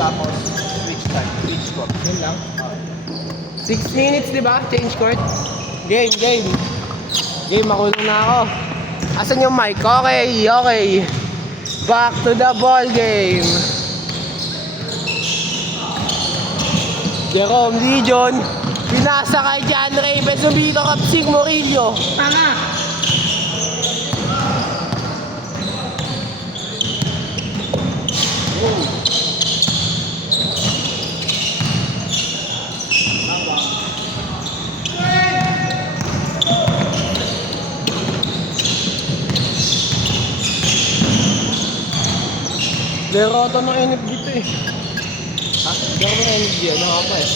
tapos switch time, switch court. Yun lang. 6 minutes, di ba? Change court. Game. Game, makulong na ako. Asan yung mic? Okay. Back to the ball game. Jerome Legion. Pinasa kay John Raven. Sumito Kapsing Murillo. Tanga! Lero ito ng NFG to eh. Ha? Lero ng NFG. Ano nga pa eh?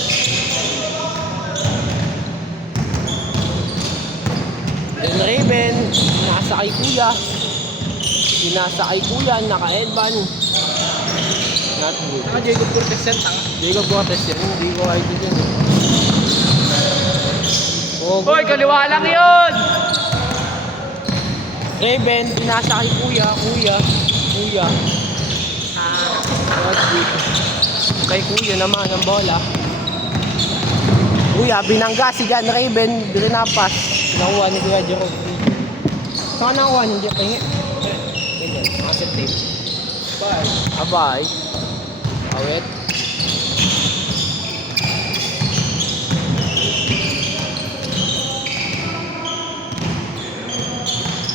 John Raven. Nasa kay Kuya. Pinasa kay Kuya. Naka-headband. Not good. Tanga, Jacob Cortez yan, tanga. Jacob Cortez yan. Hindi ko idea dyan eh. Oh, Hoy, kaliwa lang yun! Raven. Pinasa kay Kuya. Kuya. Not good. Kay Kuya naman ang bola. Kuya, binangga si John Raven. Binapas. Nakuha ni Kuya Jerome. Saan nakuha ni Jerome? Ganyan. Asset team. Bye. Abay. Awet.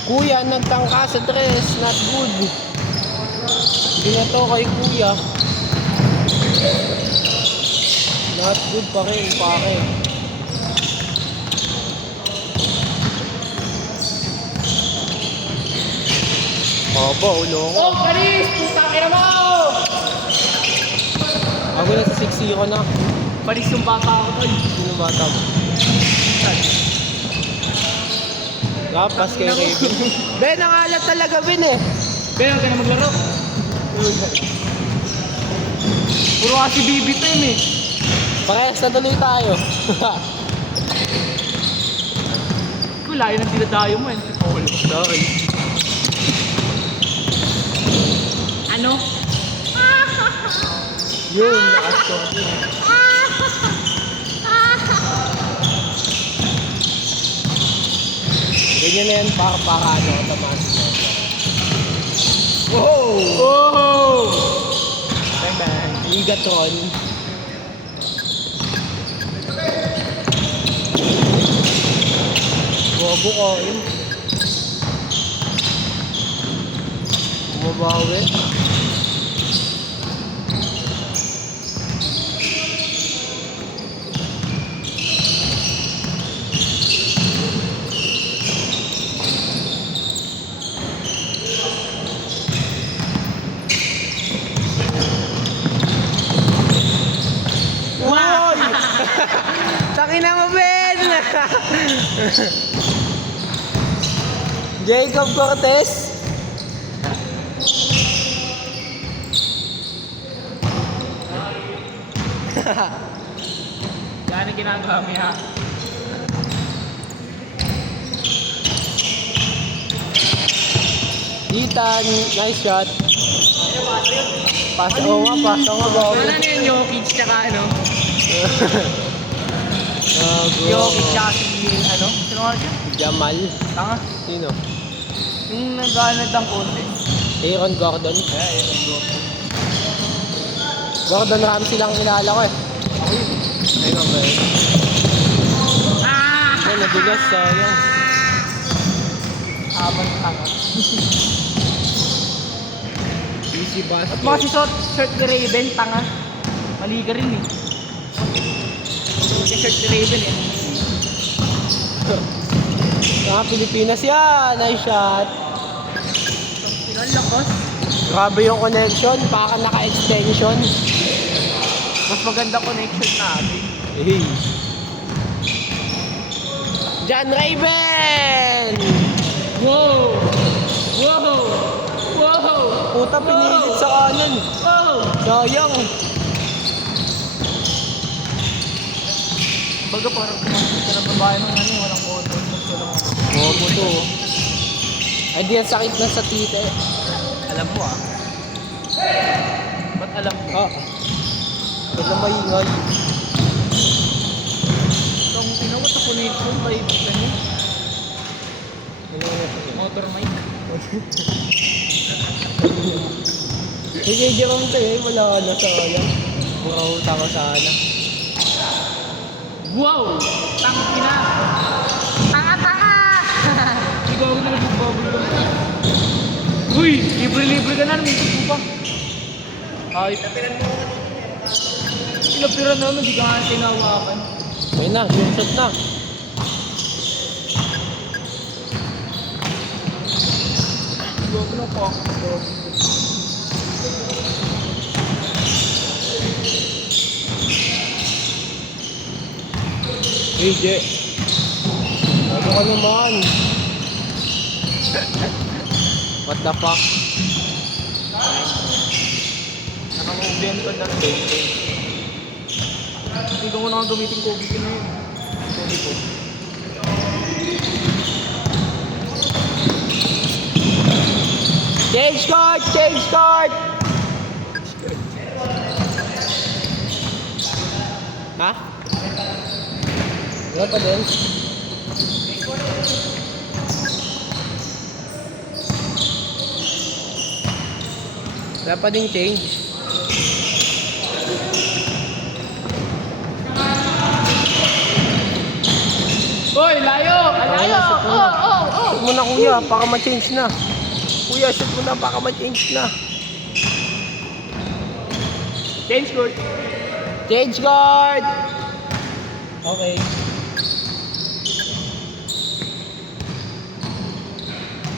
Kuya, nagtangka sa dress. Not good. Binato kay Kuya. Not good pa rin, pare. Opo, ulo ko. Oh, Paris! Putang ina mo! Ako na sa 6-0 na. Paris yung bata ako, tol. Sino bata mo? Lapas kay Raven. Ben, nangalat talaga, Ben eh. Pero huwag ka na maglaro. Puro kasi BB time eh. Parehas na tuloy tayo. Kung layo ng dinadayo mo eh. Oh, Sorry. ano? Yun, nakastop yun. Ganyan na yan, para ano, automatic. Wow! Oh! Man, Ligatron. Bobo ko yun. Bumabawi. Wow! Takina mo, Ben! Jacob Cortez. Yan ang ginagawa mo ha. Ethan, nice shot. Pass ko nga, Bob. Ano na yun, Jokic tsaka ano? Bro. Jokic tsaka si ano? Sino nga dyan? Jamal. Tanga. Sino? Yung nag-aanad ang contest. Aaron Gordon. Ayun, Jokic. Gordon Ramsay lang kilala ko eh. Ayun ang ba yun? Ay, nadulas, sayang. Abang tanga. Easy basket. At mga si shirt ni Raven, tanga. Mali ka rin eh. Si shirt ni Raven eh. Mga Pilipinas yan. Nice shot. Sino ang lakas? Grabe yung connection. Baka naka-extension. Mas maganda connection natin. Hey. John Raven! Wow! Wow! Wow! Puta, pinilit sa kanan. Wow! Sayang. Baga parang kumakit ka ng babae ng ano, walang auto. Bobo to. Ay, di yan sakit na sa tita eh. Alam mo ah. Ba't alam mo? Oh. Huwag na maingay. Itong pinawat sa connection, kaibigan niya. Motor mic. Sige, Jerome to eh. Wala na sa alam. Mukha ko sana. Wow! Tangina! Tanga-tanga! Ikaw na nagbububble ko. Uy! Libre-libre ka na, may tupo pa. Ay, pinapiran naman, di ka nga tinawakan. Ayun na, yung shot na. Huwag na po. AJ. Ano ka naman? What the fuck? Nakamubihan pa na rin. Hindi ko muna kang gamitin Kobe ko na yun. Kobe ko. Change court! Change court! Ha? Wala pa din? Wala pa din change. Hoy, layo! Layo! Shoot mo na kuya, baka ma-change na. Kuya, shoot mo na, baka ma-change na. Change court. Change court! Okay.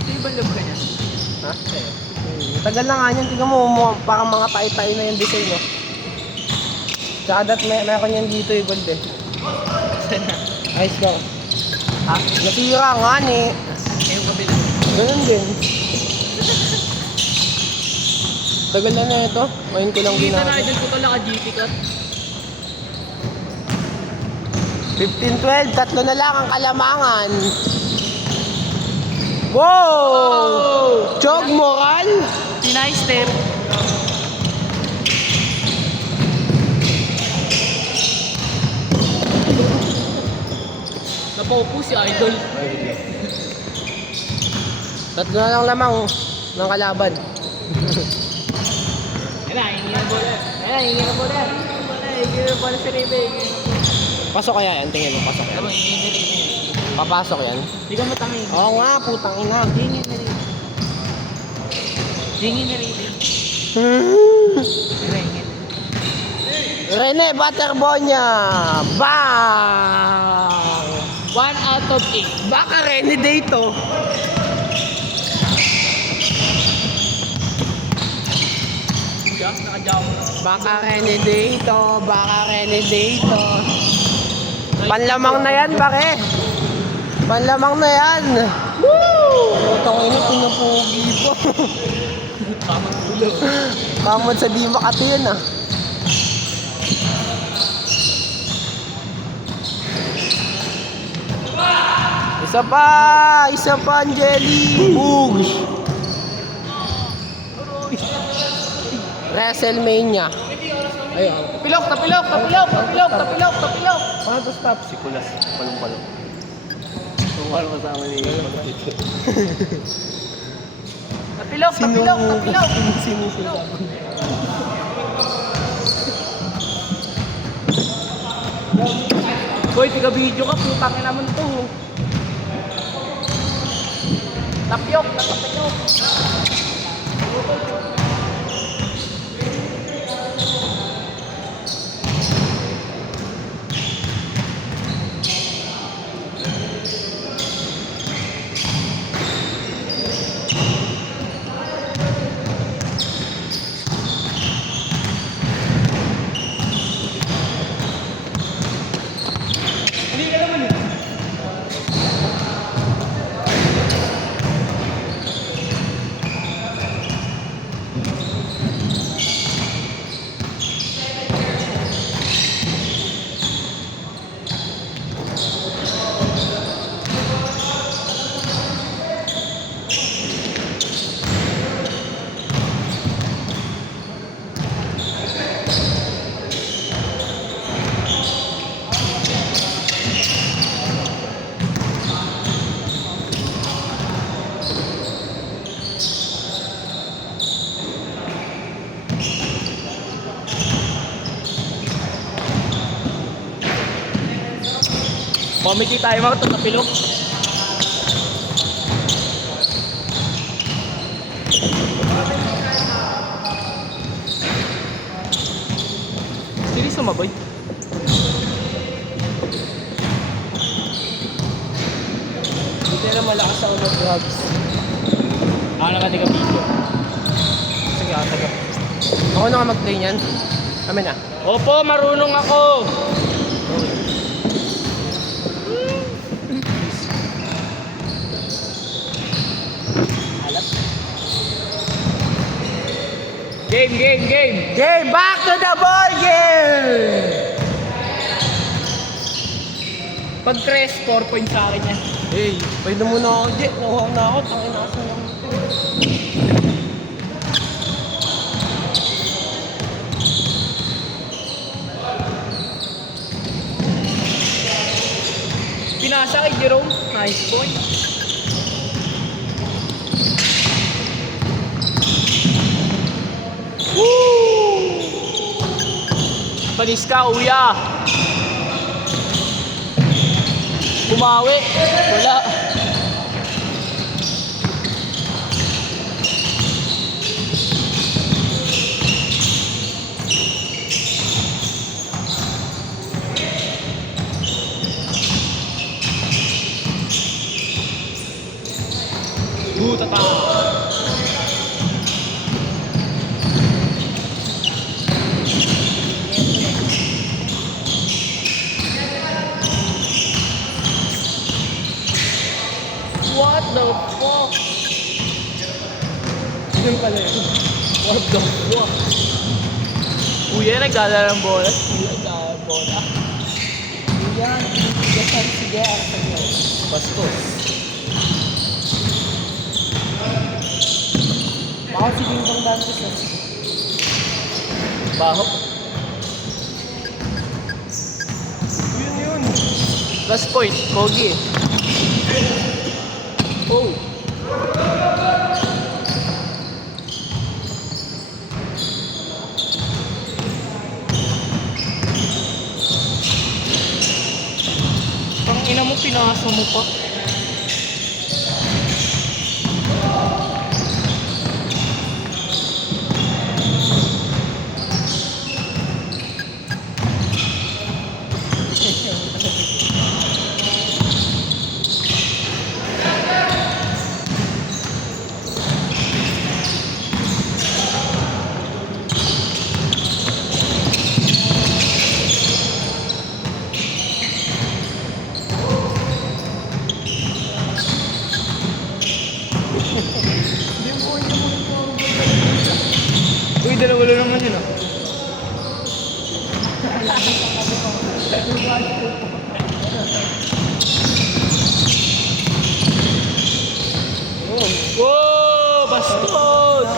Hindi ba love ka niya? Ha? Tagal na nga yan. Tingnan mo, parang mga tayo-tayo na yung design, no? Tsaka that meron yan dito yung gold, eh. Ayos ka. Ha? Nasira nga, eh. Ngayon ka bilhin. Ganun din. Tagal na ito. Ngayon ko lang Kita na ginagawa. idol ko talaga GT ka. 15-12, tatlo na lang ang kalamangan. Wow! Chog moral? Pinay step. Napopo si idol. Tatlo na lang lamang ng kalaban. Ayan na, hingi na bola. Ayan, hingi na bola. Hingi na bola si Rebe. Pasok kaya yan? Tingin mo, pasok yan. Tama, hingi na Rebe. Papasok yan. Hindi ka matangin. Oo nga, putang ina. Hingi na Rebe. Hingi na Rebe. Hingi. Rene Butterbonya! Bang! 1 out of 8. Baka Rene dito. Siya, naka-jump. Baka Rene dito. Baka Rene dito. Panlamang na yan, pare. Panlamang na yan. Woo! Putang ina, pinupugi po. Tamang ulo. Kamot sa di makati yun, ah. Isa pa, Angeli. Bugs. WrestleMania. Ayun. Tapilok. Paano to stop? Si Kulas. Palong-palong. Tumalo kasama ni Tapilok. Sino sila? Boy, tiga-video ka, putangin naman to. Tapyok. Comedy tayo mga tatapilok. Sili sumaboy. Hindi na malakas sa ulo drugs. Ako naman taga video. Sige, ako taga. Ako na nga mag-play niyan. Kami na. Opo, marunong ako. Game, game, game. Game! Back to the ball game! Pag 3, 4 points sa akin yan. Hey, pwede muna ako, Jet. Nakuha na ako. Tangin na lang ito. Pinasa kay Jerome. Nice point. Woo! Panis ka, uya. Bumawi. Wala. Tata. What the fuck? Yun pala yun. What the fuck? Kuya, nagdala ng bola. Nagdala ng bola. Yan. Gasan sige. Bastos. Baka si Dingdong Dantes na. Baho. Yun. Last point, Kogi. Oh. Ang ina mo, pinasa mo pa. Uy, dalawa lang naman yun ah. Wow, bastos!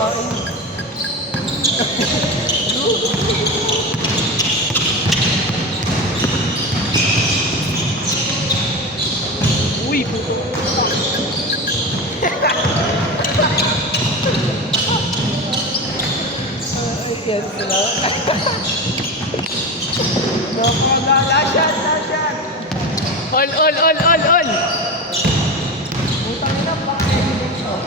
Uy, puto. Yan sila. Last shot. All! Putang ina, baka evidence siya.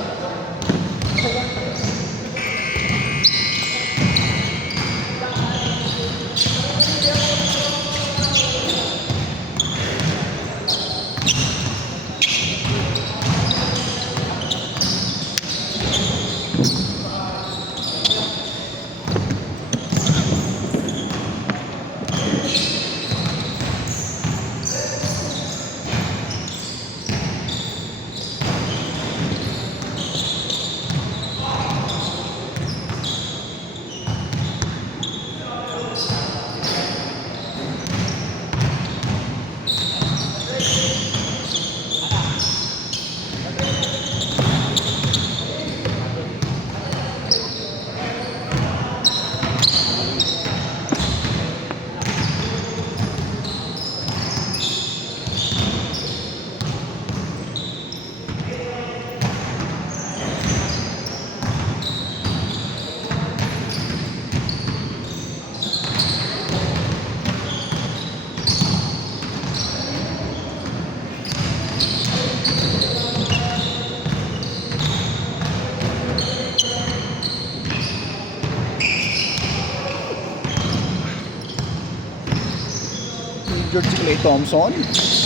injured si Klay Thompson.